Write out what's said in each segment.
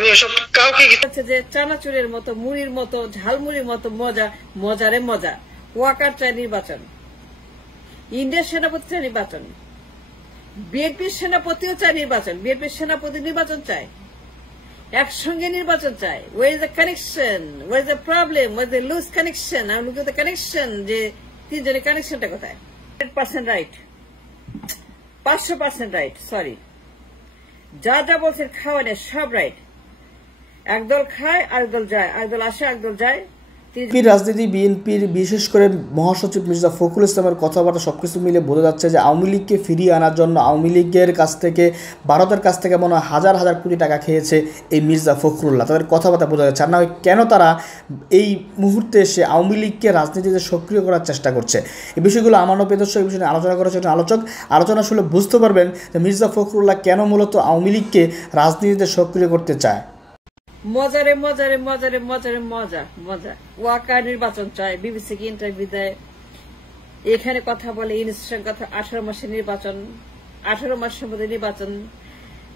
আমি এসব কাউকে যে চানাচুরের মতো মুড়ির মতো ঝালমুড়ির মতো মজা মজারে মজা। ওয়াকার চায় নির্বাচন, ইন্ডিয়ার সেনাপতি চায় নির্বাচন, বিএনপির সেনাপতিও চায় নির্বাচন, বিএনপির সেনাপতি নির্বাচন চায়, একসঙ্গে নির্বাচন চায়। Where is the connection, where is the problem, where is the loose connection? আমি লুক দ্য কানেকশন, যে তিনজনের কানেকশনটা কোথায়? 100% রাইট, 500% রাইট। সরি, যা যা বলছেন খাওয়ানে সব রাইট। একদল খায় আরেকদল যায়, একদল আসে একদল যায়। রাজনীতি বিএনপির বিশেষ করে মহাসচিব মির্জা ফখরুল ইসলামের কথাবার্তা সবকিছু মিলে বোঝা যাচ্ছে যে আওয়ামী লীগকে ফিরিয়ে আনার জন্য আওয়ামী লীগের কাছ থেকে, ভারতের কাছ থেকে মনে হয় হাজার হাজার কোটি টাকা খেয়েছে এই মির্জা ফখরুল্লাহ। তাদের কথাবার্তা বোঝা যাচ্ছে। আর না হয় কেন তারা এই মুহূর্তে এসে আওয়ামী লীগকে রাজনীতিতে সক্রিয় করার চেষ্টা করছে? এই বিষয়গুলো আমার দর্শক এই বিষয়ে আলোচনা করার জন্য আলোচনা শুনলে বুঝতে পারবেন যে মির্জা ফখরুল্লাহ কেন মূলত আওয়ামী লীগকে রাজনীতিতে সক্রিয় করতে চায়। মজারে মজারে মজারে মজারে মজা মজা। ওয়াকার নির্বাচন চায়, বিবিসি কে ইন্টারভিউ দেয়, এখানে কথা বলে ইনস্টিটিউশন কথা 18 মাসের নির্বাচন, 18 মাসের মধ্যে নির্বাচন।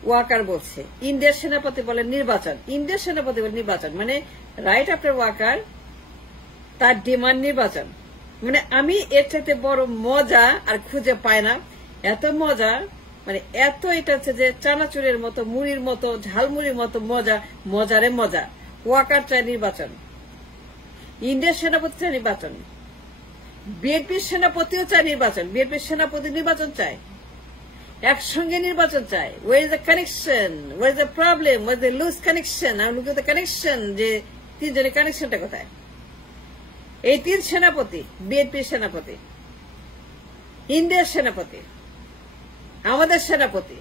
ওয়াকার বলছে, ইন্ডিয়ার সেনাপতি বলে নির্বাচন, ইন্ডিয়ার সেনাপতি বলে নির্বাচন, মানে রাইট আফটার ওয়াকার তার ডিমান্ড নির্বাচন। মানে আমি এর চাইতে বড় মজা আর খুঁজে পাই না। এত মজা, মানে এত এটা হচ্ছে যে চানাচুরের মতো মুড়ির মতো ঝালমুড়ির মতো মজা মজারে মজা। ওয়াকার চায় নির্বাচন, ইন্ডিয়ার সেনাপতি চায় নির্বাচন, বিএনপির সেনাপতিও চায় নির্বাচন, বিএনপির সেনাপতি নির্বাচন চায়, একসঙ্গে নির্বাচন চায়। Where is the connection, where is the problem, where is the loose connection? আমি লুক দ্য কানেকশন, যে তিনজনের কানেকশনটা কোথায়? এই তিন সেনাপতি, বিএনপির সেনাপতি, ইন্ডিয়ার সেনাপতি, আমাদের সেনাপতি,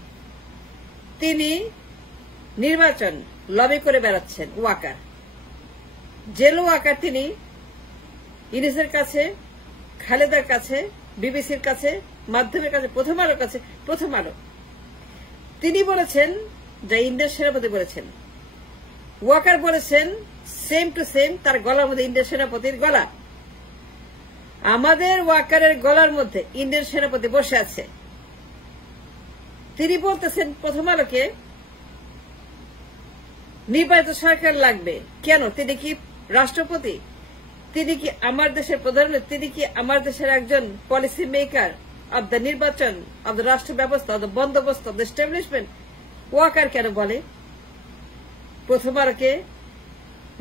তিনি নির্বাচন লবি করে বেড়াচ্ছেন। ওয়াকার, জেল ওয়াকার, তিনি ইউনুসের কাছে, খালেদার কাছে, বিবিসির কাছে, মাধ্যমের কাছে, প্রথম আলোর কাছে, প্রথম আলো তিনি বলেছেন, যা ইন্ডিয়ার সেনাপতি বলেছেন। ওয়াকার বলেছেন সেম টু সেম, তার গলার মধ্যে ইন্ডিয়ার সেনাপতির গলা, আমাদের ওয়াকারের গলার মধ্যে ইন্ডিয়ান সেনাপতি বসে আছে। তিনি বলতেছেন প্রথম আলোকে, নির্বাচিত সরকার লাগবে কেন? তিনি কি রাষ্ট্রপতি? তিনি কি আমার দেশের প্রধানমন্ত্রী? তিনি কি আমার দেশের একজন পলিসি মেকার অব দ্য নির্বাচন, অব দ্য রাষ্ট্র ব্যবস্থা, অব দ্য বন্দোবস্ত, অব দ্য এস্টাবলিশমেন্ট? ওয়াকার কেন বলে প্রথম আলোকে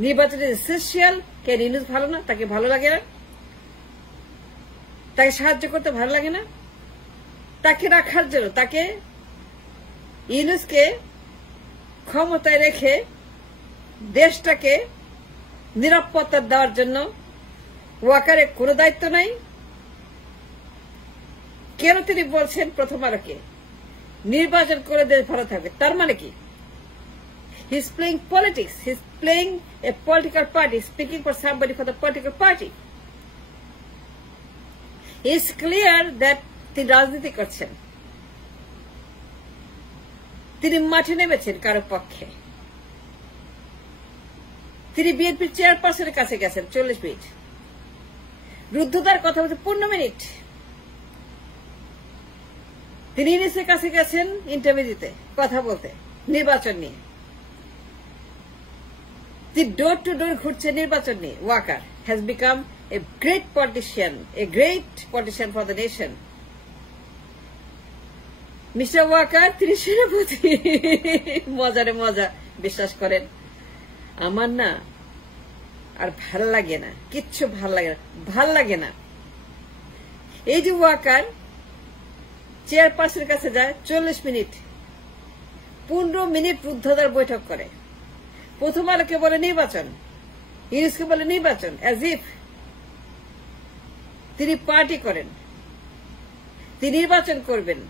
নির্বাচন এসেনশিয়াল? কেন ইউনুস ভালো না? তাকে ভালো লাগে না? তাকে সাহায্য করতে ভালো লাগে না? তাকে রাখার জন্য, তাকে ইউনুসকে ক্ষমতায় রেখে দেশটাকে নিরাপত্তা দেওয়ার জন্য ওয়াকারের কোনো দায়িত্ব নাই? কেন তিনি বলছেন প্রথম আলোকে নির্বাচন করে দেশ ভালো থাকবে? তার মানে কি? He is playing politics, he is playing a political party, speaking for somebody for the political party. It's clear that তিনি রাজনীতি করছেন, তিনি মাঠে নেমেছেন কারো পক্ষে। তিনি বিএনপির চেয়ারপারসনের কাছে গেছেন 40 মিনিট, রুদ্ধদ্বার কথা বলতে 15 মিনিট। তিনি ইউনুসের কাছে গেছেন ইন্টারভিউ দিতে, কথা বলতে নির্বাচন নিয়ে। তিনি ডোর টু ডোর ঘুরছে নির্বাচন নিয়ে। Walker has become a great politician for the nation. Mister Walker, তিনি সেনাপতি। মজারে মজা, বিশ্বাস করেন আমার না আর ভাল লাগে না, কিচ্ছু ভাল লাগে না, ভাল লাগে না। এই যে ওয়াকার চেয়ারপারসনের কাছে যায় 40 মিনিট, 15 মিনিট রুদ্ধদ্বার বৈঠক করে। প্রথম আলোকে বলে নির্বাচন, ইউনুসকে বলে নির্বাচন, অ্যাজ ইফ তিনি পার্টি করেন, তিনি নির্বাচন করবেন,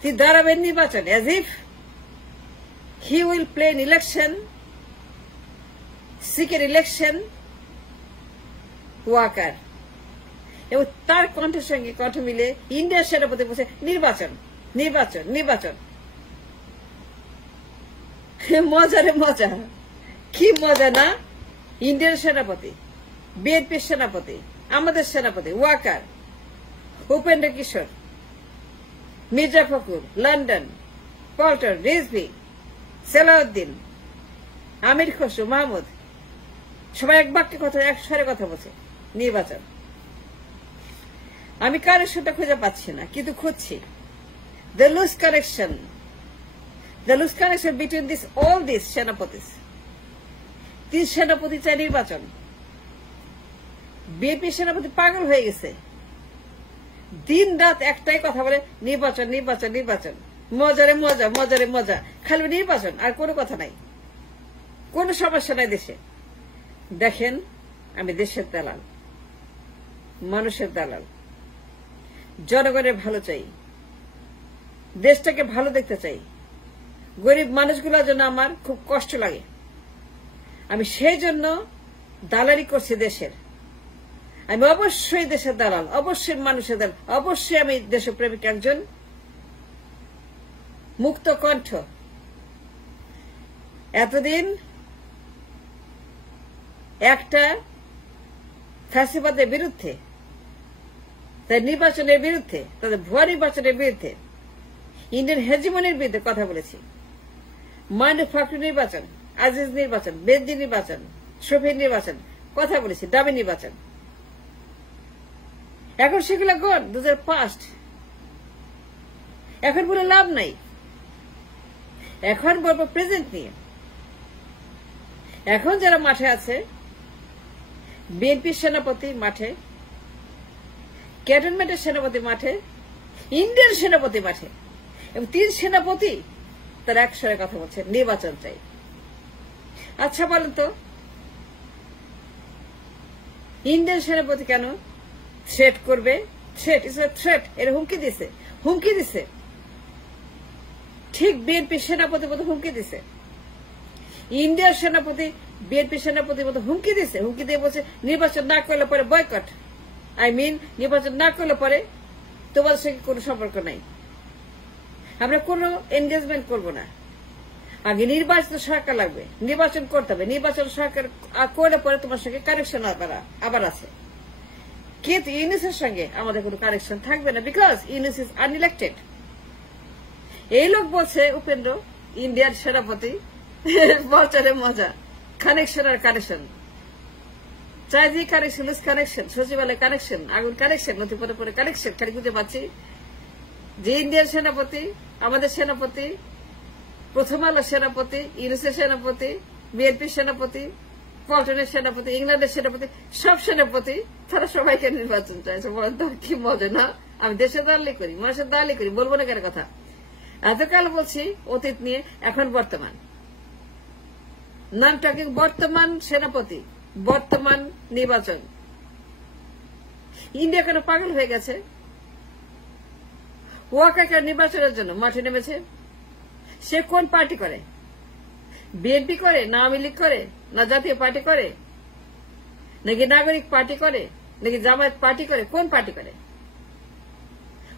তিনি দাঁড়াবেন নির্বাচন, as if he will play an election, seek an election. Walker এবং তার কণ্ঠের সঙ্গে কণ্ঠ মিলে ইন্ডিয়ার সেনাপতি বলছে নির্বাচন নির্বাচন নির্বাচন। মজারে মজা, কি মজা না? ইন্ডিয়ার সেনাপতি, বিএনপির সেনাপতি, আমাদের সেনাপতি ওয়াকার, উপেন্দ্র কিশোর, মির্জা ফখরুল, লন্ডন, পল্টন, রিজভি, সালাউদ্দিন, আমির খসরু, মাহমুদ, সবাই এক বাক্যে কথা, এক স্বরে কথা বলছে নির্বাচন। আমি কানেকশনটা খুঁজে পাচ্ছি না, কিন্তু খুঁজছি। The loose connection between all these সেনাপতি। 3 সেনাপতি চাই নির্বাচন। বিএনপি সেনাপতি পাগল হয়ে গেছে, দিন রাত একটাই কথা বলে, নির্বাচন নির্বাচন নির্বাচন, মজারে মজা মজারে মজা, খালি নির্বাচন, আর কোনো কথা নাই, কোনো সমস্যা নাই দেশে। দেখেন, আমি দেশের দালাল, মানুষের দালাল, জনগণের ভালো চাই, দেশটাকে ভালো দেখতে চাই। গরিব মানুষগুলোর জন্য আমার খুব কষ্ট লাগে, আমি সেই জন্য দালালি করছি দেশের। আমি অবশ্যই দেশের দালাল, অবশ্যই মানুষের দালাল, অবশ্যই আমি দেশপ্রেমিক একজন মুক্ত কণ্ঠ। এতদিন একটা ফ্যাসিবাদের বিরুদ্ধে, তার নির্বাচনের বিরুদ্ধে, তাদের ভুয়া নির্বাচনের বিরুদ্ধে, ইন্ডিয়ান হেজিমনির বিরুদ্ধে কথা বলেছি। মাইনুল ফখরুল নির্বাচন, আজিজ নির্বাচন, বেনজি নির্বাচন, শফির নির্বাচন, কথা বলেছি, দাবি নির্বাচন। এখন সেগুলো গণ 2005। এখন বলে লাভ নাই, এখন বলবো প্রেজেন্ট নিয়ে। এখন যারা মাঠে আছে, বিএনপির সেনাপতি মাঠে, ক্যান্টনমেন্টের সেনাপতি মাঠে, ইন্ডিয়ান সেনাপতি মাঠে, এবং 3 সেনাপতি তারা একসাথে কথা বলছে, নির্বাচন চাই। আচ্ছা বলেন তো, ইন্ডিয়ান সেনাপতি কেন থ্রেট করবে? থ্রেট এর হুমকি দিছে, ঠিক বিএনপি সেনাপতি মতো হুমকি দিছে। ইন্ডিয়ার সেনাপতি বিএনপি সেনাপতির মতো হুমকি দিছে, হুমকি দিয়ে বলছে নির্বাচন না করলে পরে বয়কট, নির্বাচন না করলে পরে তোমাদের সঙ্গে কোনো সম্পর্ক নাই, আমরা কোনো এনগেজমেন্ট করব না, আগে নির্বাচিত সরকার লাগবে, নির্বাচন করতে হবে, নির্বাচন সরকার করলে পরে তোমার সঙ্গে কানেকশন আবার আছে। কিন্তু ইউনুসের সঙ্গে আমাদের কোনো কানেকশন থাকবে না, বিকজ ইউনুস ইজ আনইলেক্টেড। এই লোক বলছে উপেন্দ্র, ইন্ডিয়ার সেনাপতি, মজারে মজা, কানেকশন আর কানেকশন, চাইজি কানেকশন, লুজ কানেকশন, সচিবালয় কানেকশন, আগুন কানেকশন, নথিপত্র পরে কানেকশন, খালি খুঁজে পাচ্ছি যে ইন্ডিয়ার সেনাপতি, আমাদের সেনাপতি, প্রথম আলোর সেনাপতি, ইউনুসের সেনাপতি, বিএনপির সেনাপতি, পল্টনের সেনাপতি, ইংল্যান্ডের সেনাপতি, সব সেনাপতি তারা সবাইকে নির্বাচন চাইছে। বলেন তো কি মজা না? আমি দেশের দালালি করি, মানুষের দালালি করি, বলবো না কেন কথা। এতকাল বলছি অতীত নিয়ে, এখন বর্তমান, নাম টকিং বর্তমান সেনাপতি, বর্তমান নির্বাচন। ইন্ডিয়া কেন পাগল হয়ে গেছে? ওয়াকার নির্বাচনের জন্য মাঠে নেমেছে। সে কোন পার্টি করে? বিএনপি করে, না আওয়ামী লীগ করে, না জাতীয় পার্টি করে, নাকি নাগরিক পার্টি করে, নাকি জামায়াত পার্টি করে? কোন পার্টি করে?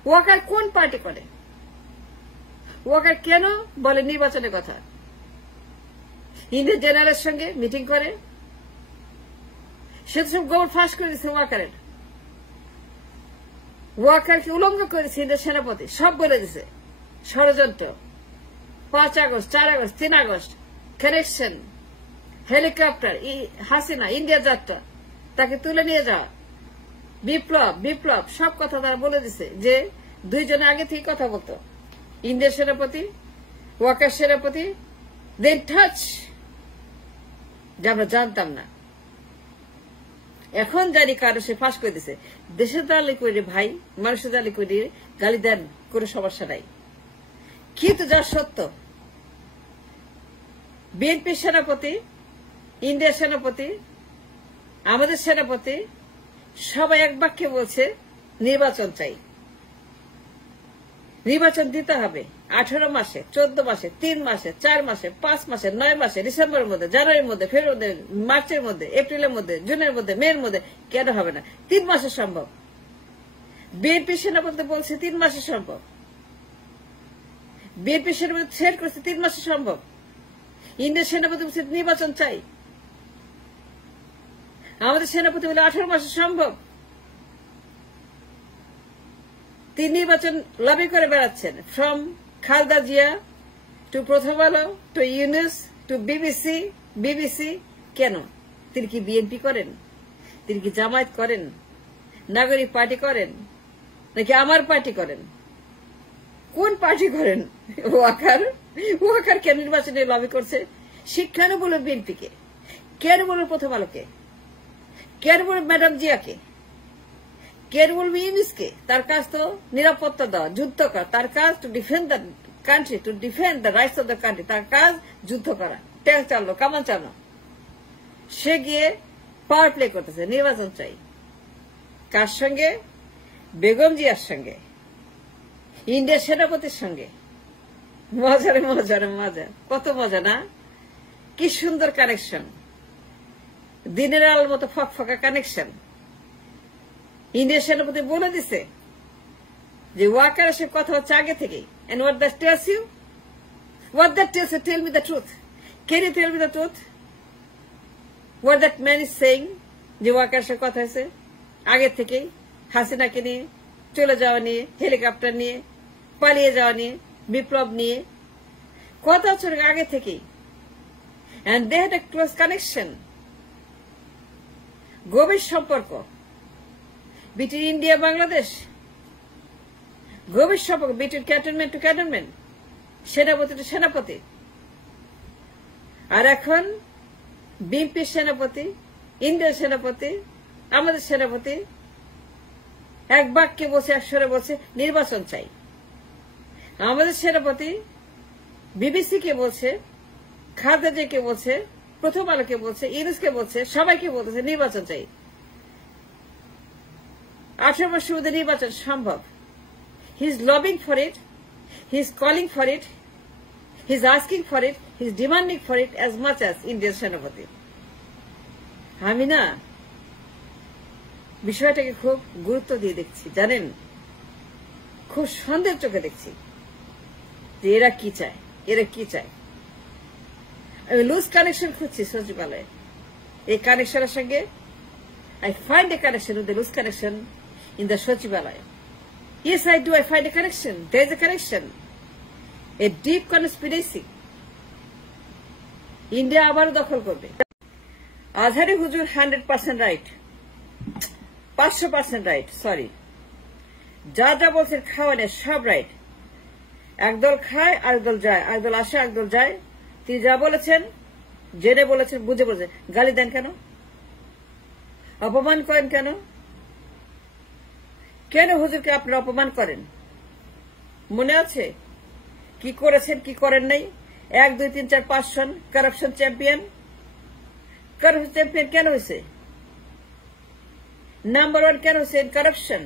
ওয়াকার কোন পার্টি করে? ওয়াকার কেন বলে নির্বাচনের কথা? ইন্ডিয়ান জেনারেলের সঙ্গে মিটিং করে, সে তো সব গোবর ফাঁস করে দিচ্ছে ওয়াকারের। ওয়াকারকে উলঙ্গ করেছে ইন্ডিয়ান সেনাপতি, সব বলে দিছে ষড়যন্ত্র। 5 August, 4 August, 3 August, connection, helicopter, Hasina, India যাত্রা, তাকে তুলে নিয়ে যাওয়া, বিপ্লব, সব কথা তারা বলে দিছে। যে 2 জনে আগে থেকে কথা বলতো, ইন্ডিয়ার সেনাপতি, ওয়াকার সেনাপতি, দেন টাচ, যে আমরা জানতাম না, এখন জানি কারো সে ফাঁস করে দিছে। দেশের দালালি করে ভাই, মানুষের দালালি করে গালি দেন, কোনো সমস্যা নাই। কিন্তু যা সত্য, বিএনপির সেনাপতি, ইন্ডিয়ার সেনাপতি, আমাদের সেনাপতি সবাই এক বাক্যে বলছে নির্বাচন চাই, নির্বাচন দিতে হবে। 18 মাসে, 14 মাসে, 3 মাসে, 4 মাসে, 5 মাসে, 9 মাসে, ডিসেম্বরের মধ্যে, জানুয়ারির মধ্যে, ফেব্রুয়ারি, মার্চের মধ্যে, এপ্রিলের মধ্যে, জুনের মধ্যে, মের মধ্যে, কেন হবে না? 3 মাসে সম্ভব। বিএনপি সেনাপতি বলছে 3 মাসে সম্ভব, বিএনপি সেনাপতি থ্রেট করছে 3 মাসে সম্ভব, ইন্ডিয়ার সেনাপতি বলছে নির্বাচন চাই, আমাদের সেনাপতি বলে 18 মাসে সম্ভব। 3 নির্বাচন লবি করে বেড়াচ্ছেন, ফ্রম খালেদা জিয়া টু প্রথম আলো, টু ইউনিউজ, টু বিবিসি। কেন? তিনি কি বিএনপি করেন? তিনি কি জামায়াত করেন? নাগরিক পার্টি করেন? নাকি আমার পার্টি করেন? কোন পার্টি করেন? ওয়াকার কেন নির্বাচনে লবি করছে? শিক্ষানু বলল বিএনপিকে, কেন বলল প্রথম আলোকে, কেন বলল ম্যাডাম জিয়াকে, কেন বলবো ইউনিসকে? তার কাজ তো নিরাপত্তা দেওয়া, যুদ্ধ করা। তার কাজ to defend the country, to defend the rights of the country. তার কাজ যুদ্ধ করা, ট্যাঙ্ক চালানো, কামান চালানো। সে গিয়ে পাওয়ার প্লে করতেছে। নির্বাচন চাই কার সঙ্গে? বেগম জিয়ার সঙ্গে, ইন্ডিয়ার সেনাপতির সঙ্গে। মজারে মজারে মজা, কত মজা না? কি সুন্দর কানেকশন, দিনের আলোর মতো ফকফকা কানেকশন। ইন্ডিয়ার সেনাপতি বলে দিছে যে ওয়াকারের সে কথা হচ্ছে আগে থেকেই। And what that tells you? What that tells you? Tell me the truth. Can you tell me the truth? What that man is saying? যে ওয়াকারের সে কথা হয়েছে আগে থেকেই, হাসিনাকে নিয়ে চলে যাওয়া নিয়ে, হেলিকপ্টার নিয়ে পালিয়ে যাওয়া নিয়ে, বিপ্লব নিয়ে কথা হচ্ছে আগে থেকেই। And they had a close connection, গভীর সম্পর্ক বিটুইন ইন্ডিয়া বাংলাদেশ, গভীর সম্পর্ক বিটুইন ক্যান্টনমেন্ট টু ক্যান্টনমেন্ট, সেনাপতি টু সেনাপতি। আর এখন বিএনপির সেনাপতি, ইন্ডিয়ার সেনাপতি, আমাদের সেনাপতি এক বাক্যে বসে, এক সরে বলছে নির্বাচন চাই। আমাদের সেনাপতি বিবিসি কে বলছে, খালেদা কে বলছে, প্রথম আলোকে বলছে, ইউনুসকে বলছে, সবাইকে বলতেছে নির্বাচন চাই। 18 মাসের মধ্যে নির্বাচন সম্ভব। He is lobbying for it, he is calling for it, he is asking for it, he is demanding for it as much as Indian সেনাপতি। আমি না বিষয়টাকে খুব গুরুত্ব দিয়ে দেখছি, জানেন, খুব সন্দেহের চোখে দেখছি যে এরা কি চায়, এরা কি চায়। আমি লুজ কানেকশন খুঁজছি সচিবালয়ে। এই কানেকশনের সঙ্গে I find a connection with the loose connection in the Sachibalaya. Yes, I do. I find a connection. There is a connection. A deep conspiracy. India আবারও দখল করবে। আজহারি হুজুর 100% রাইট, 500% রাইট। সরি, যা যা বলছেন খাওয়ানের সব রাইট। একদল খায় আরেকদল যায়, একদল আসে একদল যায়। তিনি যা বলেছেন জেনে বলেছেন, বুঝে বলেছেন। গালি দেন কেন? অপমান করেন কেন? কেন হুজুরকে আপনারা অপমান করেন? মনে আছে কি করেছেন, কি করেন নাই? 1, 2, 3, 4, 5 জন কারাপশন চ্যাম্পিয়ন। কারাপশন চ্যাম্পিয়ন কেন হয়েছে? নাম্বার 1 কেন হয়েছে কারাপশন?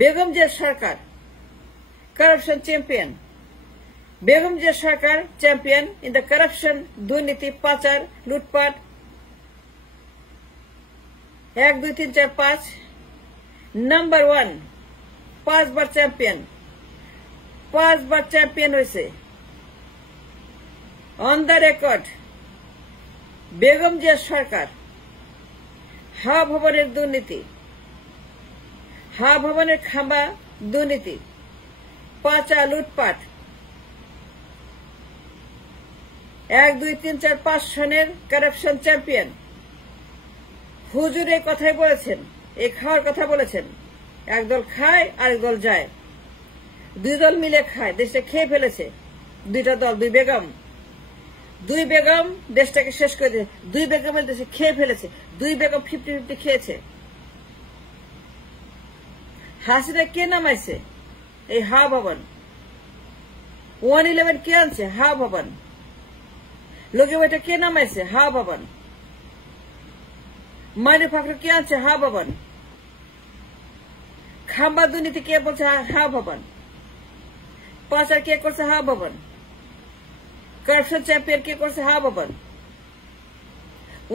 বেগম জিয়া সরকার কারাপশন চ্যাম্পিয়ন। বেগম জিয়া সরকার চ্যাম্পিয়ন ইন দ্য কারাপশন, দুর্নীতি, পাচার, লুটপাট। 1, 2, 3, 4, 5 নাম্বার 1 5 বার চ্যাম্পিয়ন, 5 বার চ্যাম্পিয়ন হয়েছে। On the record Begum Zia সরকার। হা ভবনের দুর্নীতি, হা ভবনের খাম্বা দুর্নীতি, পাচা, লুটপাট। 1, 2, 3, 4, 5 সনের কারাপশন চ্যাম্পিয়ন। হুজুর এই কথাই বলেছেন, এই খাওয়ার কথা বলেছেন। একদল খায় আরেক দল যায়, 2 দল মিলে খায়, দেশটা খেয়ে ফেলেছে। 2টা দল, 2 বেগম, 2 বেগম দেশটাকে শেষ করে দিয়েছে। 2 বেগমের দেশে খেয়ে ফেলেছে। 2 বেগম 50-50 খেয়েছে। হাসিনা কে নামাইছে? এই হা ভবন। 111 কে আনছে? হা ভবন। লোকে বইটা কে নামাইছে? হা ভবন। মানি ফাঁকড়া কে আনছে? হা ভবন। খাম্বা দুর্নীতি কে বলছে? হা ভবন। পাচার কে করছে? হা ভবন। কারাপশন চ্যাম্পিয়ন কে করছে? হা ভবন।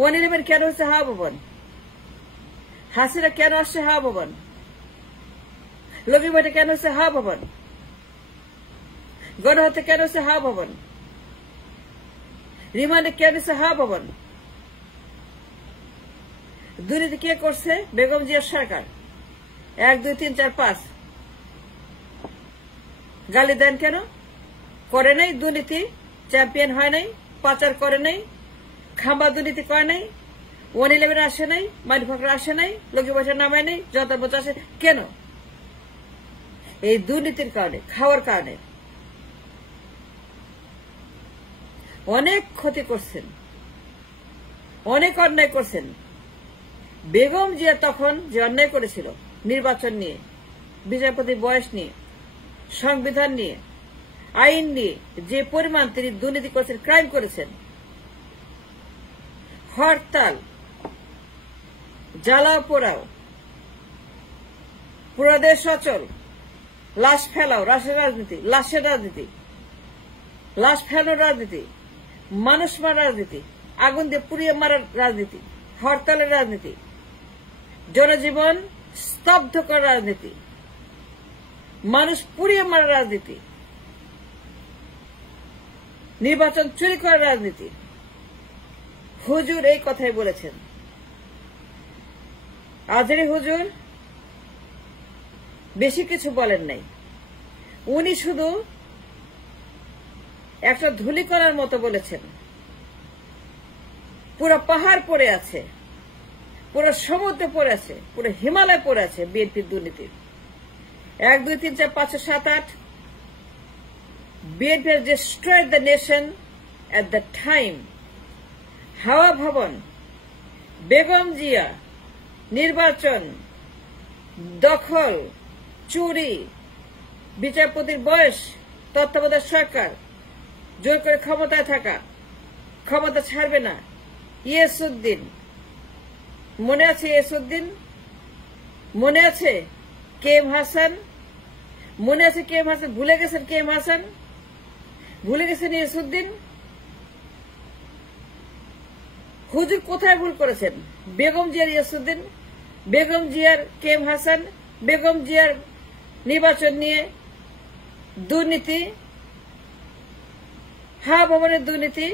111 কেন হচ্ছে? হা ভবন। হাসিনা কেন আসছে? হা ভবন। লোকের বইটা কেন হচ্ছে? হা ভবন। গণহত্যা কেন হচ্ছে? হা ভবন। রিমান্ডে কেন হচ্ছে? হা ভবন। দুর্নীতি কে করছে? বেগম জিয়া সরকার। 1, 2, 3, 4, 5 গালি দেন কেন? করে নাই, দুর্নীতি চ্যাম্পিয়ন হয় নাই, পাচার করে নাই, খাম্বা দুর্নীতি করে নাই, 111 আসে নাই, মাইনফাকরা আসে নাই, লক্ষ্মী পয়সা নামায় নাই, যন্ত্রপত্র আসে কেন? এই দুর্নীতির কারণে, খাওয়ার কারণে। অনেক ক্ষতি করছেন, অনেক অন্যায় করছেন। বেগম জিয়া তখন যে অন্যায় করেছিল নির্বাচন নিয়ে, বিচারপতি বয়স নিয়ে, সংবিধান নিয়ে, আইন নিয়ে, যে পরিমাণ তিনি দুর্নীতি করেছেন, ক্রাইম করেছেন, হরতাল, জ্বালাও পোড়াও, পুরো দেশ অচল, লাশ ফেলাও, লাশের রাজনীতি, লাশের রাজনীতি, লাশ ফেলানোর রাজনীতি, মানুষ মারার রাজনীতি, আগুন দিয়ে পুড়িয়ে মারার রাজনীতি, হরতালের রাজনীতি, জনজীবন স্তব্ধ করার রাজনীতি, মানুষ পুড়িয়ে মারার রাজনীতি, নির্বাচন চুরি করার রাজনীতি। হুজুর এই কথাই বলেছেন। আজহারী হুজুর বেশি কিছু বলেন নাই, উনি শুধু একটা ধূলিকণার মতো বলেছেন। পুরো পাহাড় পড়ে আছে, পুরো সমুদ্র পড়ে আছে, পুরো হিমালয় পড়ে আছে বিএনপির দুর্নীতির। 1, 2, 3, 4, 5, 6, 7, 8 BNP has destroyed the nation at the time. হাওয়া ভবন, বেগম জিয়া, নির্বাচন, দখল, চুরি, বিচারপতির বয়স, তত্ত্বাবধায়ক সরকার, জোর করে ক্ষমতায় থাকা, ক্ষমতা ছাড়বে না, ইয়েসুদ্দিন, মনে আছে ইয়েসুদ্দিন? মনে আছে কেএম হাসান? মনে আছে কেএম হাসান? ভুলে গেছেন কেএম হাসান? ভুলে গেছেন ইয়েসুদ্দিন? হুজুর কোথায় ভুল করেছেন? বেগম জিয়ার ইয়েসুদ্দিন, বেগম জিয়ার কেএম হাসান, বেগম জিয়ার নির্বাচন নিয়ে দুর্নীতি, হাওয়া ভবনের দুর্নীতি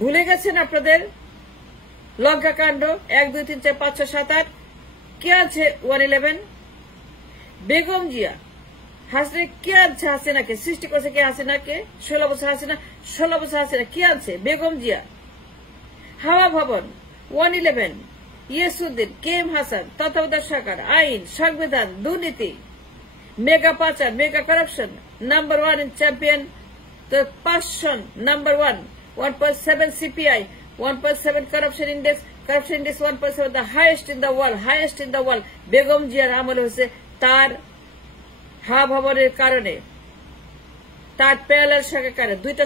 ভুলে গেছেন আপনাদের? লঙ্কা কাণ্ড 1, 2, 3, 4, 5, 6, 7, 8 কে আছে? 111 বেগম জিয়া, হাসিনা কে আনছে? হাসিনাকে সৃষ্টি করছে কে? হাসিনাকে 16 বছর হাসিনা, 16 বছর হাসিনা কে আনছে? বেগম জিয়া। হাওয়া ভবন, 111, ইয়েসুদ্দিন, কেএম হাসান, তত্ত্বাবধায়ক সরকার, আইন, সংবিধান, দুর্নীতি, মেগা পাচার, mega corruption, number 1 in champion, তো পাশন number 1, 1.7 CPI, 1.7 corruption index 1.7, the highest in the world. Begum জিয়ার আমল হয়েছে তার হাওয়া ভবনের কারণে, তার প্যারালাল সরকার কারণে। দুইটা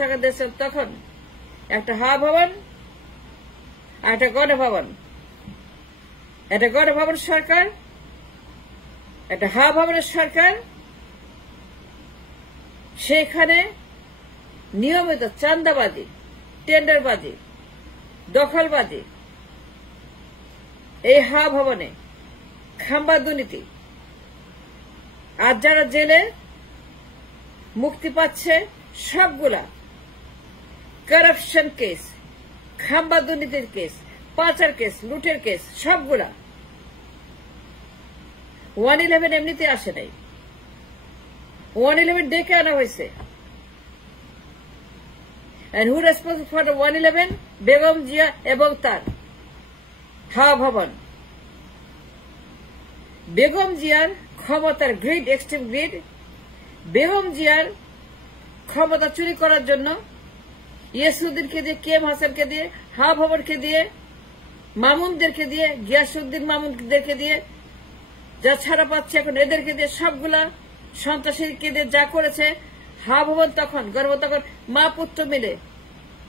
সরকার দেশে তখন, একটা হাওয়া ভবন আর একটা গণভবন। একটা গণভবন সরকার, একটা হাওয়া ভবনের সরকার। সেখানে নিয়মিত চাঁদাবাজি, টেন্ডারবাজি, দখলবাজি, এই হাওয়া ভবনে খাম্বা দুর্নীতি। আর যারা জেলে মুক্তি পাচ্ছে সবগুলা কারাপশন কেস, খাম্বা দুর্নীতির কেস, পাচার কেস, লুটের কেস, সবগুলা। 111 এমনিতে আসে নাই, 111 ডেকে আনা হয়েছে। And who responsible for the 111? Begum Zia এবং তার হাওয়া ভবন। বেগম জিয়ার ক্ষমতার গ্রিড, এক্সট্রিম গ্রিড। বেগম জিয়ার ক্ষমতা চুরি করার জন্য ইয়েসুদ্দিনকে দিয়ে, কেএম হাসানকে দিয়ে, হাওয়া ভবনকে দিয়ে, মামুনদেরকে দিয়ে, গিয়াসউদ্দিন মামুনদেরকে দিয়ে, যা ছাড়া পাচ্ছে এখন এদেরকে দিয়ে, সবগুলা সন্ত্রাসীকে দিয়ে যা করেছে। হাওয়া ভবন তখন মা পুত্র মিলে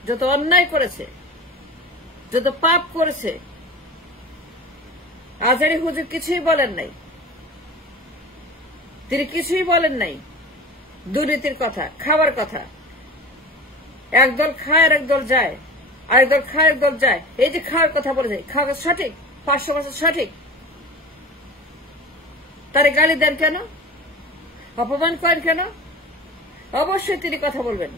যত অন্যায় করেছে, যত পাপ করেছে, আজহারী হুজুর কিছুই বলেন নাই। তিনি কিছুই বলেন নাই দুর্নীতির কথা, খাওয়ার কথা। একদল খায় আর একদল যায়, আরেকদল খায় একদল যায়। এই যে খাওয়ার কথা বলেছে, খাওয়া সঠিক, 500% সঠিক। তারে গালি দেন কেন? অপমান করেন কেন? অবশ্যই তিনি কথা বলবেন।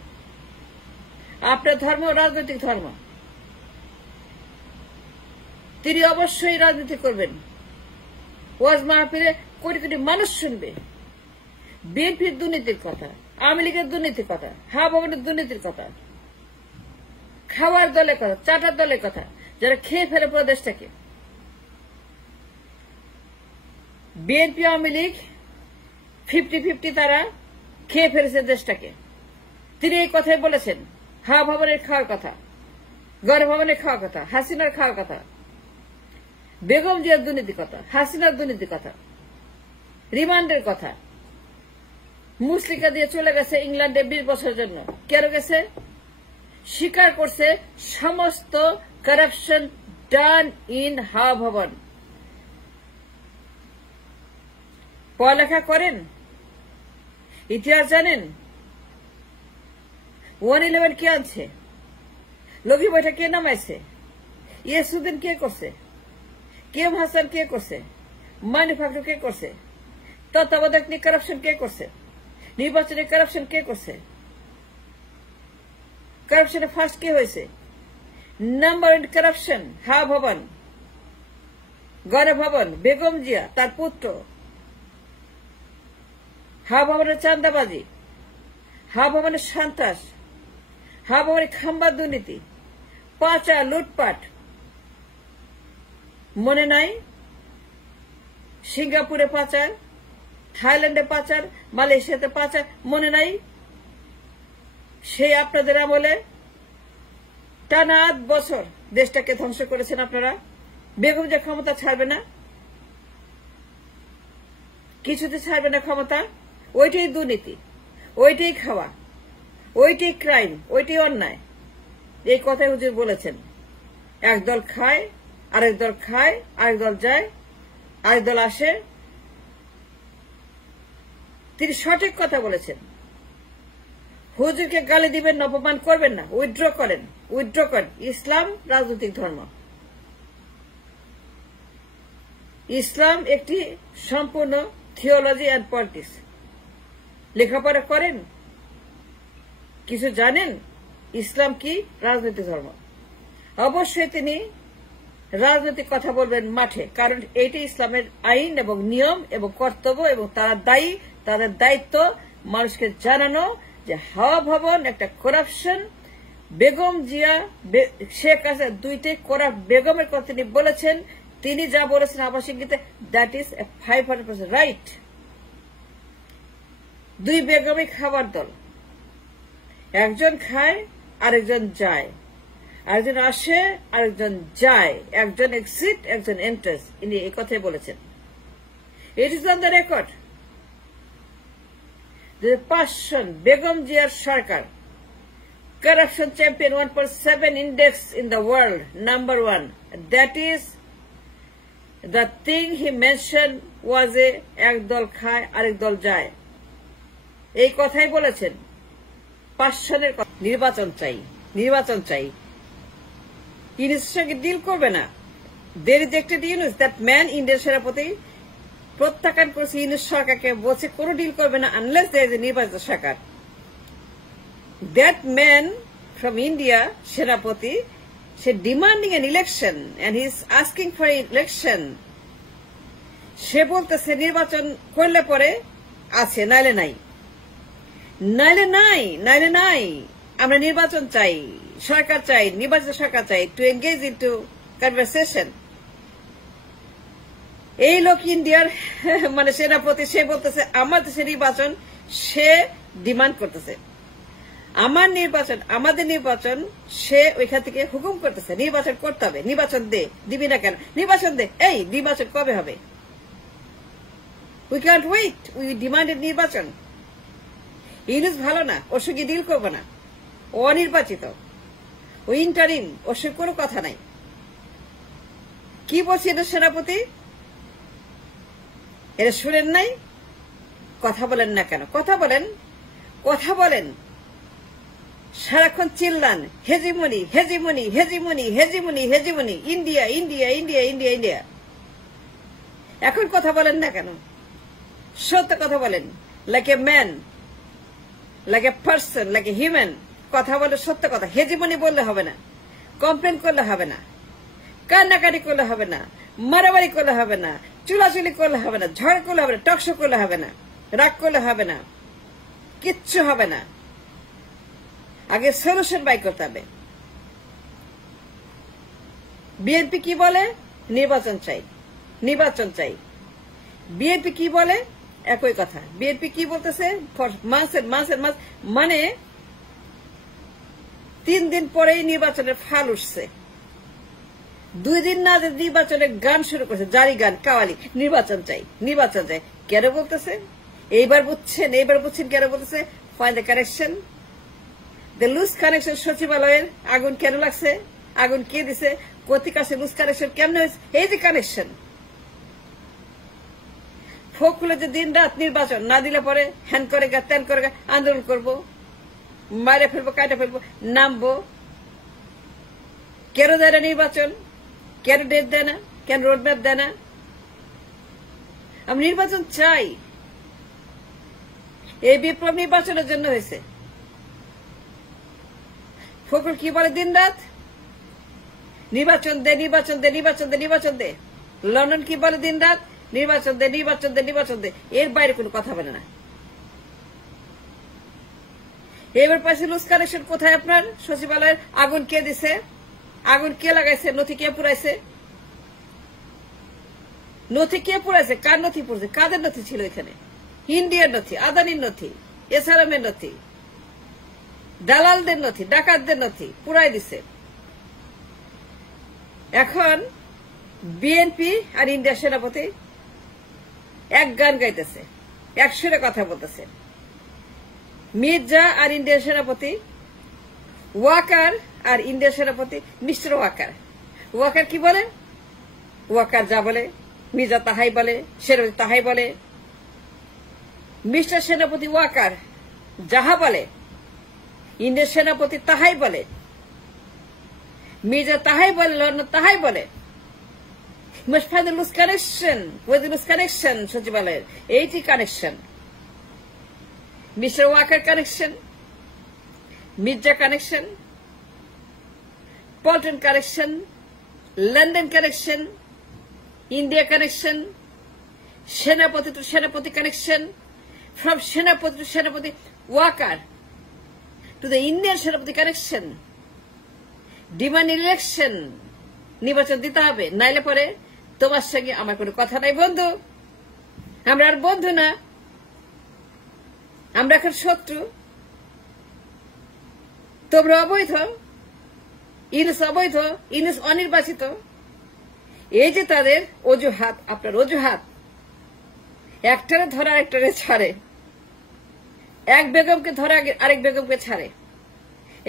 আপনার ধর্ম রাজনৈতিক ধর্ম, তিনি অবশ্যই রাজনীতি করবেন। ওয়াজ মাহফিলে কোটি কোটি মানুষ শুনবে। বিএনপির দুর্নীতির কথা, আওয়ামী লীগের দুর্নীতির কথা, হাওয়া ভবনের দুর্নীতির কথা, খাওয়ার দলের কথা, চাটার দলের কথা, যারা খেয়ে ফেলে প্রদেশটাকে। বিএনপি আওয়ামী লীগ 50-50 তারা খেয়ে ফেলেছে দেশটাকে। তিনি এই কথাই বলেছেন। হাওয়া ভবনের খাওয়ার কথা, গণভবনের খাওয়ার কথা, হাসিনার খাওয়ার কথা, বেগম জিয়ার দুর্নীতির কথা, হাসিনার দুর্নীতির কথা, রিমান্ডের কথা। মুসলিকা দিয়ে চলে গেছে ইংল্যান্ডে 20 বছরের জন্য। কেন গেছে? স্বীকার করছে সমস্ত কারাপশন ডান ইন হাওয়া ভবন। পড়ালেখা করেন, ইতিহাস জানেন। 111 কে আনছে? লগি বৈঠক কে নামাইছে? ইয়াসুদ্দিন কে করছে? কেম হাসান কে করছে? ম্যানুফ্যাকচার কে করছে? তত্ত্বাবধায়ক নিয়ে কারাপশন কে করছে? নির্বাচনে কারাপশন কে করছে? কারাপশনে ফার্স্ট কে হয়েছে? নাম্বার 1 কারাপশন হাওয়া ভবন, গণভবন, বেগম জিয়া, তার পুত্র। হাওয়া ভবনের চাঁদাবাজি, হাওয়া ভবনের সন্ত্রাস, হাওয়া ভবনের খাম্বার দুর্নীতি, পাচার, লুটপাট। মনে নাই? সিঙ্গাপুরে পাচার, থাইল্যান্ডে পাচার, মালয়েশিয়াতে পাচার, মনে নাই? সেই আপনাদের আমলে টানা 8 বছর দেশটাকে ধ্বংস করেছেন আপনারা। বেগম যে ক্ষমতা ছাড়বে না, কিছুতে ছাড়বে না ক্ষমতা। ওইটাই দুর্নীতি, ওইটাই খাওয়া, ওইটাই ক্রাইম, ওইটাই অন্যায়। এই কথাই হুজুর বলেছেন। একদল খায়, আরেক দল খায়, আরেক দল যায়, আরেক দল আসে। তিনি সঠিক কথা বলেছেন। হুজুরকে গালি দিবেন, অপমান করবেন না, উইথড্র করেন, উইথড্র করেন। ইসলাম রাজনৈতিক ধর্ম। ইসলাম একটি সম্পূর্ণ থিওলজি অ্যান্ড পলিটিক্স। লেখাপড়া করেন, কিছু জানেন ইসলাম কি, রাজনৈতিক ধর্ম। অবশ্যই তিনি রাজনৈতিক কথা বলবেন মাঠে, কারণ এইটি ইসলামের আইন এবং নিয়ম এবং কর্তব্য, এবং তারা দায়ী, তাদের দায়িত্ব মানুষকে জানানো যে হাওয়া ভবন একটা করাপশন। বেগম জিয়া, শেখ হাসিনা দুইটাই করাপ্ট। বেগমের কথা তিনি বলেছেন, তিনি যা বলেছেন আবাস ইঙ্গিতে, দ্যাট ইজ 500% রাইট। দুই বেগমই খাবার দল, একজন খায় আরেকজন যায়, একজন আসে আরেকজন যায়, একজন এক্সিট একজন এন্ট্রেস। ইনি এই কথাই বলেছেন। It is on the record. পাঁচজন বেগম জিয়ার সরকার corruption champion 1.7 index in the world, number 1. That is the thing he mentioned was এক দল খায় আরেক দল যায়। এই কথাই বলেছেন। 5 সনের নির্বাচন চাই, নির্বাচন চাই। ইউনূসের সঙ্গে ডিল করবে না। They rejected Yunus, that man, ইন্ডিয়ার সেনাপতি প্রত্যাখ্যান করেছে ইউনূস সরকারকে, বলছে কোনো ডিল করবে না আনলেস there is a নির্বাচিত সরকার। That man from India, সেনাপতি, সে demanding an election and he is asking for an election. সে বলতেছে নির্বাচন করলে পরে আছে, নাইলে নাই, নাইলে নাই, নাইলে নাই। আমরা নির্বাচন চাই, সরকার চাই, নির্বাচিত সরকার চাই, টু এঙ্গেজ ইনটু কনভারসেশন। এই লোক ইন্ডিয়ার মানে সেনাপতি, সে বলতেছে আমার দেশের নির্বাচন, সে ডিমান্ড করতেছে আমার নির্বাচন, আমাদের নির্বাচন। সে ওইখান থেকে হুকুম করতেছে নির্বাচন করতে হবে। নির্বাচন দে, দিবি না কেন? নির্বাচন দে। এই নির্বাচন কবে হবে? We can't wait, we demanded নির্বাচন। ইউনূস ভালো না, ওর সঙ্গে ডিল করবো না, ও অনির্বাচিত, ও ইন্টারিম, ওর সঙ্গে কোনো কথা নাই। কি বলছি এটা সেনাপতি? এটা শুনেন নাই? কথা বলেন না কেন? কথা বলেন, কথা বলেন। সারাক্ষণ চিল্লান hegemony, hegemony, hegemony, hegemony, hegemony, India, India, India, India, India. এখন কথা বলেন না কেন? সত্য কথা বলেন। Like a man, like a person, like a human কথা বলে, সত্য কথা। হেজিমনি বললে হবে না, কমপ্লেন করলে হবে না, কান্নাকাটি করলে হবে না, মারামারি করলে হবে না, চুলাচুলি করলে হবে না, ঝড় করলে হবে না, টকশো করলে হবে না। রাগ করলে হবে না, কিচ্ছু হবে না। আগে সলিউশন বাই করতে হবে। বিএনপি কি বলে? নির্বাচন চাই, নির্বাচন চাই। বিএনপি কি বলে? একই কথা। বিএনপি কি বলতেছে? মানে 3 দিন পরেই নির্বাচনের ফাল উঠছে, 2 দিন না যে নির্বাচনের গান শুরু করছে, জারি গান, কাওয়ালি, নির্বাচন চাই, নির্বাচন চাই। কেন বলতেছে? এইবার বুঝছেন, এইবার বুঝছেন কেন বলতেছে? Find the connection, the loose connection. সচিবালয়ের আগুন কেন লাগছে? আগুন কে দিছে? কোথেকে কাছে লুজ কানেকশন কেমন হয়েছে? এই যে কানেকশন। ফখরুল যে দিন রাত নির্বাচন না দিলে পরে হ্যান করে গা, ত্যান করে গা, আন্দোলন করবো, মারে ফেলবো, কাটা ফেলবো, নামবো। কেন দেয় না নির্বাচন? কেন ডেট দেয় না? কেন রোডম্যাপ দেয় না? আমি নির্বাচন চাই। এই বিপ্লব নির্বাচনের জন্য হয়েছে। ফখরুল কি বলে দিন রাত? নির্বাচন দে, নির্বাচন দে, নির্বাচন দে, নির্বাচন দে। লন্ডন কি বলে দিন রাত? নির্বাচন দে, নির্বাচন দে, নির্বাচন দে। এর বাইরে কোনো কথা বলে না। এবার পাশে লুজ কানেকশন কোথায় আপনার? সচিবালয়ের আগুন কে দিছে? আগুন কে লাগাইছে? নথি কে পুরাইছে? নথি কে পুরাইছে? কার নথি পড়ছে? কাদের নথি ছিল এখানে? ইন্ডিয়ার নথি, আদানির নথি, এসআরএমের নথি, দালালদের নথি, ডাকাতদের নথি পুরাই দিছে। এখন বিএনপি আর ইন্ডিয়ার সেনাপতি এক গান গাইতেছে, এক সুরে কথা বলতেছে। মির্জা আর ইন্ডিয়ার সেনাপতি, ওয়াকার আর ইন্ডিয়ার সেনাপতি মিস্টার ওয়াকার। ওয়াকার কি বলে? ওয়াকার যা বলে মির্জা তাহাই বলে, সেনাপতি তাহাই বলে। মিস্টার সেনাপতি ওয়াকার যাহা বলে ইন্ডিয়ার সেনাপতি তাহাই বলে, মির্জা তাহাই বলে, লন্ডন তাহাই বলে। must find the loose connection, with the loose connection সচিবালয়ের এইটি connection. Mister Waker connection, Mirza connection, Paltan connection, London connection, India connection, সেনাপতি টু সেনাপতি কানেকশন, from সেনাপতি টু সেনাপতি ওয়াকার to the Indian সেনাপতি কানেকশন। ডিমান্ড ইলেকশন, নির্বাচন দিতে হবে, নাইলে পরে তোমার সঙ্গে আমার কোনো কথা নাই বন্ধু। আমরা আর বন্ধু না, আমরা এখন শত্রু। তোমরা অবৈধ, ইউনুস অবৈধ, ইউনুস অনির্বাচিত। এই যে তাদের অজুহাত, আপনার অজুহাত, একটারে ধরে আরেকটারে ছাড়ে, এক বেগমকে ধরে আরেক বেগমকে ছাড়ে।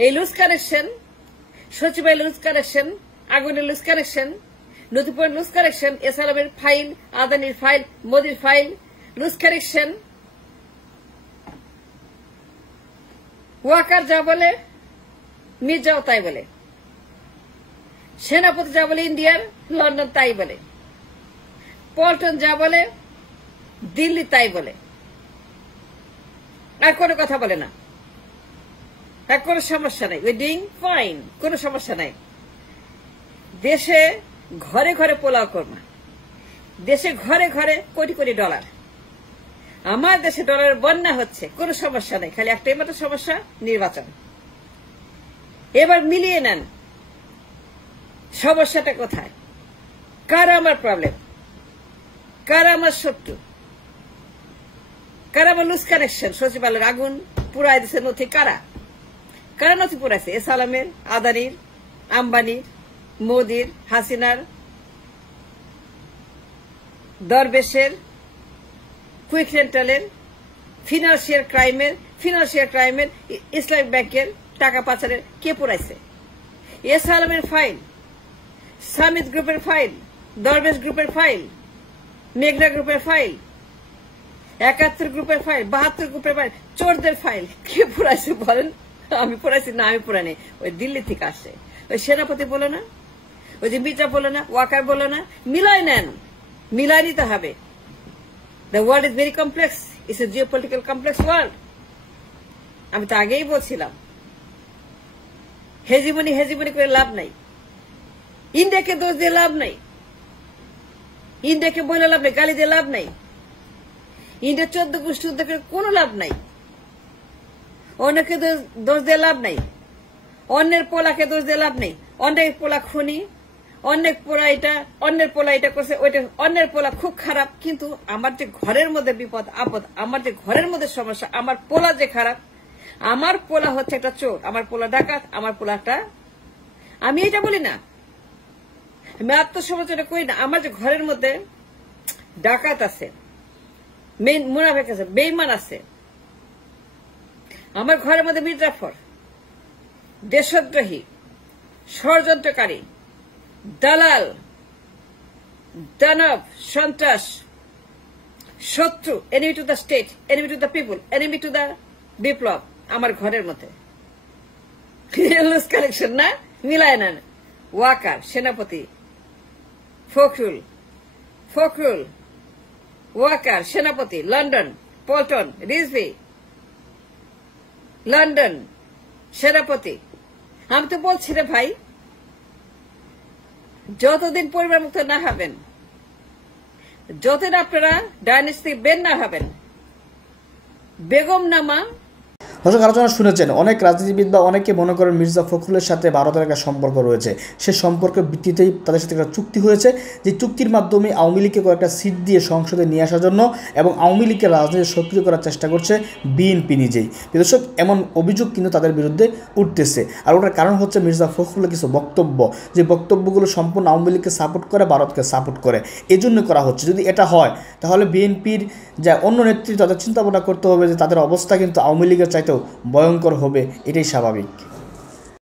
এই লুজ কানেকশন, সচিবালয় লুজ কানেকশন, আগুনের লুজ কানেকশন, নথিপূর্ণ লুজ কানেকশন, এসআরএমের ফাইল, আদানির ফাইল, মোদির ফাইল, লুজ কানেকশন। ওয়াকার যা বলে মির্জাও তাই বলে, সেনাপতি যা বলে ইন্ডিয়ার, লন্ডন তাই বলে, পল্টন যা বলে দিল্লি তাই বলে, আর কোনো কথা বলে না। আর কোনো সমস্যা নাই, উই ডুইং ফাইন, কোনো সমস্যা নাই। দেশে ঘরে ঘরে পোলাও কর্মা, দেশে ঘরে ঘরে কোটি কোটি ডলার। আমার দেশে ডলারের বন্যা হচ্ছে, কোনো সমস্যা নেই, খালি একটাই মাত্র সমস্যা, নির্বাচন। এবার মিলিয়ে নেন সমস্যাটা কোথায়, কার আমার প্রবলেম, কার আমার শত্রু, কার আমার লুজ কানেকশন। সচিবালয়ের আগুন পুরাই দিছে নথি, কারা কারা নথি পুরাইছে? এসআরএমের, আদানির, আম্বানির, মোদির, হাসিনার, দরবেশের, কুইক রেন্টালের, ফিনান্সিয়াল ক্রাইমের, ইসলামিক ব্যাংকের টাকা পাচারের কে পুরাইছে? এসআরএমের ফাইল, সামিত গ্রুপের ফাইল, দরবেশ গ্রুপের ফাইল, মেঘনা গ্রুপের ফাইল, ৭১ গ্রুপের ফাইল, ৭২ গ্রুপের ফাইল, চোরদের ফাইল কে পুরাইছে বলেন? আমি পুরাইছি না, আমি পুরানি, ওই দিল্লি থেকে আসে। ওই সেনাপতি বলো না, ওই যে মির্জা বলো না, ওয়াকার বলো না, মিলাই নেন, মিলাই নিতে হবে। The world is very complex, it's a geopolitical complex world. আমি তো আগেই বলছিলাম, হেজিমনি করে লাভ নাই, ইন্ডিয়াকে দোষ দিয়ে লাভ নাই, ইন্ডিয়াকে বলে লাভ নাই, গালি দিয়ে লাভ নাই। ইন্ডিয়া 14 গোষ্ঠী উদ্যোগের কোনো লাভ নাই, অন্যকে দোষ দিয়ে লাভ নাই, অন্যের পোলাকে দোষ দিয়ে লাভ নেই। অন্যের পোলা খুনি, অন্যের পোলা এটা করছে, ওইটা অন্যের পোলা খুব খারাপ। কিন্তু আমার যে ঘরের মধ্যে বিপদ আপদ, আমার যে ঘরের মধ্যে সমস্যা, আমার পোলা যে খারাপ, আমার পোলা হচ্ছে একটা চোর, আমার পোলা ডাকাত, আমার পোলা একটা, আমি এটা বলি না, আমি আত্মসমালোচনা করি না। আমার যে ঘরের মধ্যে ডাকাত আছে, মুনাফেক আছে, বেঈমান আছে, আমার ঘরের মধ্যে মির্জাফর দেশদ্রোহী, ষড়যন্ত্রকারী, দালাল, দানব, সন্ত্রাস, শত্রু, enemy to the state, enemy to the people, enemy to the বিপ্লব আমার ঘরের মধ্যে। লুজ কালেকশন না, মিলায় না। ওয়াকার, সেনাপতি, ফখরুল, ওয়াকার, সেনাপতি, লন্ডন, পল্টন, রিজভি, লন্ডন, সেনাপতি। আমি তো বলছি রে ভাই, যতদিন পরিবার মুক্ত না হবেন, যতদিন আপনারা ডাইনেস্টি বের না হবেন, বেগম নামা। দর্শক, আলোচনা শুনেছেন, অনেক রাজনীতিবিদ বা অনেকে মনে করেন মির্জা ফখরুলের সাথে ভারতের একটা সম্পর্ক রয়েছে। সে সম্পর্কের ভিত্তিতেই তাদের সাথে একটা চুক্তি হয়েছে, যে চুক্তির মাধ্যমে আওয়ামী লীগকে কয়েকটা সিট দিয়ে সংসদে নিয়ে আসার জন্য, এবং আওয়ামী লীগকে রাজনীতি সক্রিয় করার চেষ্টা করছে বিএনপি নিজেই। দর্শক, এমন অভিযোগ কিন্তু তাদের বিরুদ্ধে উঠতেছে। আর ওটার কারণ হচ্ছে মির্জা ফখরুলের কিছু বক্তব্য, যে বক্তব্যগুলো সম্পূর্ণ আওয়ামী লীগকে সাপোর্ট করে, ভারতকে সাপোর্ট করে, এজন্য করা হচ্ছে। যদি এটা হয় তাহলে বিএনপির যা অন্য নেতৃত্ব, তাদের চিন্তা ভাবনা করতে হবে যে তাদের অবস্থা কিন্তু আওয়ামী লীগের চাইতেও ভয়ঙ্কর হবে, এটাই স্বাভাবিক।